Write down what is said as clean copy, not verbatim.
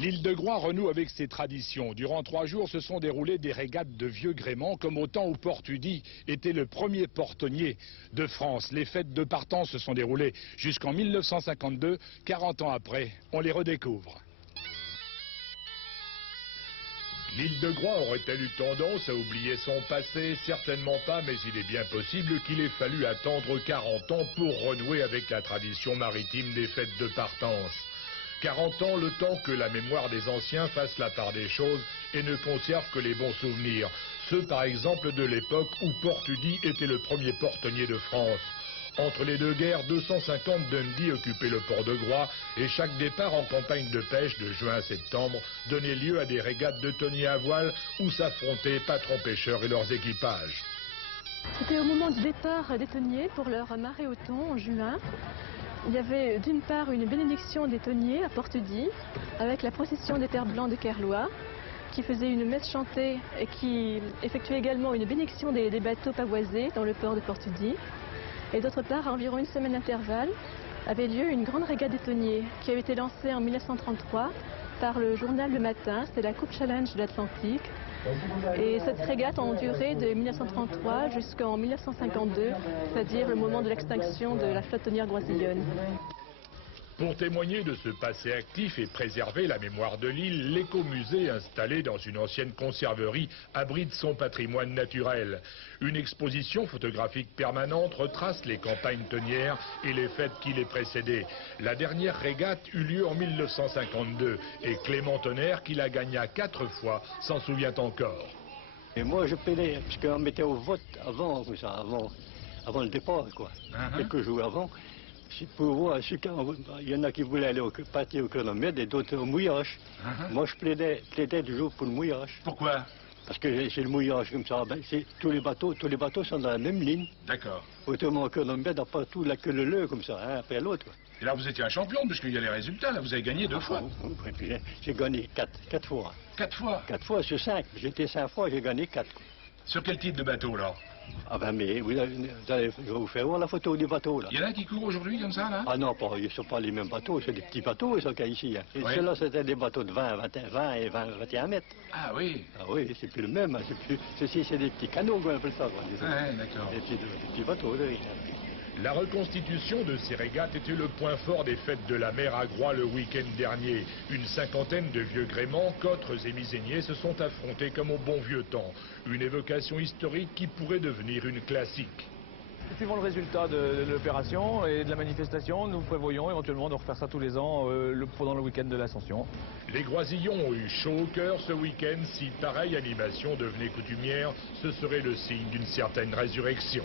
L'île de Groix renoue avec ses traditions. Durant 3 jours se sont déroulées des régates de vieux gréement, comme au temps où Portudie était le premier portonnier de France. Les fêtes de Partant se sont déroulées jusqu'en 1952. 40 ans après, on les redécouvre. L'île de Groix aurait-elle eu tendance à oublier son passé? Certainement pas, mais il est bien possible qu'il ait fallu attendre 40 ans pour renouer avec la tradition maritime des fêtes de Partance. 40 ans, le temps que la mémoire des anciens fasse la part des choses et ne conserve que les bons souvenirs. Ceux, par exemple, de l'époque où Portudie était le premier portonnier de France. Entre les deux guerres, 250 Dundee occupaient le port de Groix et chaque départ en campagne de pêche de juin à septembre donnait lieu à des régates de tonniers à voile où s'affrontaient patrons pêcheurs et leurs équipages. C'était au moment du départ des tonniers pour leur marée au thon en juin. Il y avait d'une part une bénédiction des tonniers à Portudie avec la procession des Pères Blancs de Kerlois qui faisait une messe chantée et qui effectuait également une bénédiction des bateaux pavoisés dans le port de Portudie. Et d'autre part, à environ une semaine d'intervalle, avait lieu une grande régate des tonniers qui avait été lancée en 1933 par le journal Le Matin, c'était la Coupe Challenge de l'Atlantique. Et cette régate a duré de 1933 jusqu'en 1952, c'est-à-dire le moment de l'extinction de la flotte tonnière groisillonne. Pour témoigner de ce passé actif et préserver la mémoire de l'île, l'écomusée installé dans une ancienne conserverie abrite son patrimoine naturel. Une exposition photographique permanente retrace les campagnes tonnières et les fêtes qui les précédaient. La dernière régate eut lieu en 1952 et Clément Tonnerre, qui la gagna 4 fois, s'en souvient encore. Et moi je plaignais, parce qu'on mettait au vote avant le départ, quoi. Quelques jours avant. Pour voir, il y en a qui voulaient aller partir au chronomètre et d'autres au mouillage. Moi, je plaidais toujours pour le mouillage. Pourquoi? Parce que c'est le mouillage comme ça. Ben, tous les bateaux sont dans la même ligne. D'accord. Autrement, au chronomètre, n'a pas tout la queue le leu comme ça, hein, après l'autre. Et là, vous étiez un champion, puisqu'il y a les résultats. Là, vous avez gagné 2 fois. J'ai gagné 4 fois. 4 fois? 4 fois sur 5. J'étais 5 fois, j'ai gagné 4. Sur quel type de bateau, là? Ah ben mais je vais vous faire voir la photo du bateau là. Il y en a qui courent aujourd'hui comme ça là? Ah non, ils ne sont pas les mêmes bateaux, c'est des petits bateaux ça qu'il y a ici. Hein. Et ouais. Ceux-là c'était des bateaux de 20 et 21 mètres. Ah oui? Ah oui, c'est plus le même. Hein. Ceci c'est des petits canots qu'on appelle ça. Ouais, d'accord. Des petits bateaux. Là. La reconstitution de ces régates était le point fort des fêtes de la mer à Groix le week-end dernier. Une cinquantaine de vieux gréments, cotres et miséniers se sont affrontés comme au bon vieux temps. Une évocation historique qui pourrait devenir une classique. Suivant le résultat de l'opération et de la manifestation, nous prévoyons éventuellement de refaire ça tous les ans pendant le week-end de l'Ascension. Les Groisillons ont eu chaud au cœur ce week-end. Si pareille animation devenait coutumière, ce serait le signe d'une certaine résurrection.